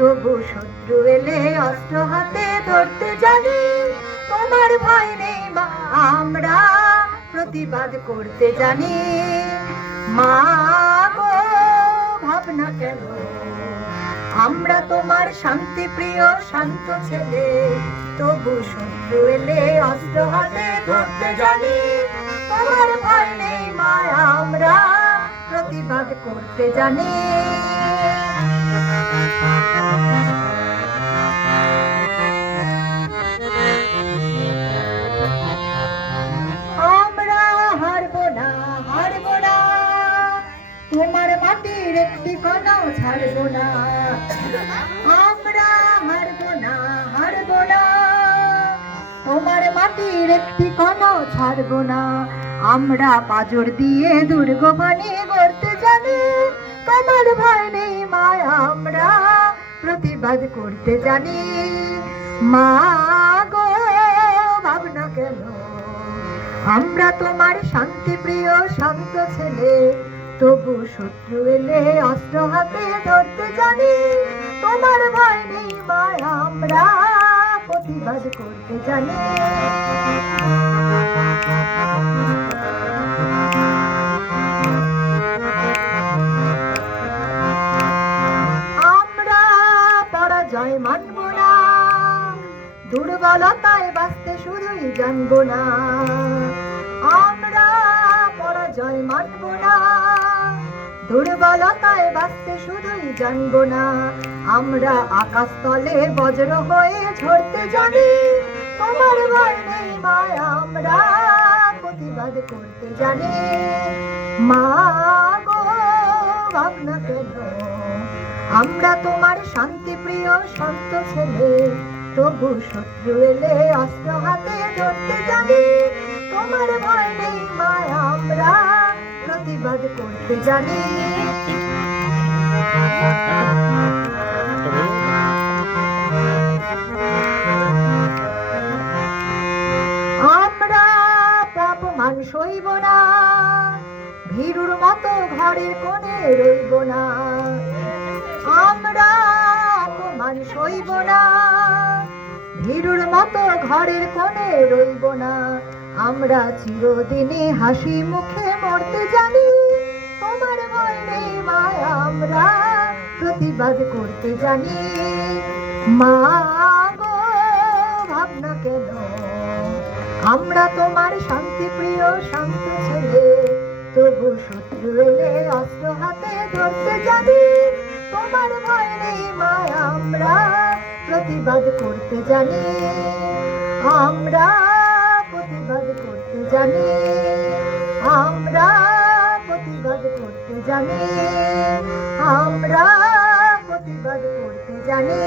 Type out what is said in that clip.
তবু শত্রু এলে অস্ত্র হাতে ধরতে জানি। তোমার ভয় নেই মা, আমরা প্রতিবাদ করতে জানি। মা গো ভাবনা কেন, আমরা তোমার শান্তি প্রিয় শান্ত ছেলে। তবু শত্রু এলে অস্ত্র হাতে ধরতে জানি। তোমার ভয় নেই মা, আমরা প্রতিবাদ করতে জানি। আমরা হারবো না, হারবো না, তোমার মাটির একটি কণাও ছাড়বো না। আমরা হারবো না, হারবো না, তোমার মাটির একটি কণাও ছাড়বো না। আমরা পাঁজর দিয়ে দুর্গ বানিয়ে গড়তে জানি। তোমার ভয় নেই মা, আমরা প্রতিবাদ করতে জানি। মা গো ভাবনা কেন, আমরা তোমার শান্তি প্রিয় শান্ত ছেলে। তবু শত্রু এলে অস্ত্র হাতে ধরতে জানি। তোমার ভয় নেই মা, আমরা প্রতিবাদ করতে জানি। আমরা পরাজয় মানব না, দুর্বলতায় বাঁচতে শুধুই জানবো না। আমরা পরাজয় মানব না, দুর্বলতায় বাঁচতে শুধুই জানবো না। আমরা আকাশতলে বজ্র হয়ে ঝরতে জানি। তোমার ভয় নেই মা, আমরা প্রতিবাদ করতে জানি। মা গো ভাবনা কেন, আমরা তোমার শান্তি প্রিয় শান্ত ছেলে। তবু শত্রু এলে অস্ত্র হাতে ধরতে জানি। তোমার ভয় নেই মা, আমরা প্রতিবাদ করতে জানি। আমরা অপমান সইব না, ভীরুর মতো ঘরের কোণে রইব না। আমরা অপমান সইব না, ভীরুর মতো ঘরের কোণে রইব না। আমরা চিরদিনই হাসি মুখে মরতে জানি। তোমার ভয় নেই মা, আমরা প্রতিবাদ করতে জানি। মা গো ভাবনা কেন, আমরা তোমার শান্তি প্রিয় শান্ত ছেলে। তবু শত্রু এলে অস্ত্র হাতে ধরতে জানি। তোমার ভয় নেই মা, আমরা প্রতিবাদ করতে জানি। আমরা প্রতিবাদ করতে জানি। আমরা প্রতিবাদ করতে জানি। আমরা প্রতিবাদ করতে জানি।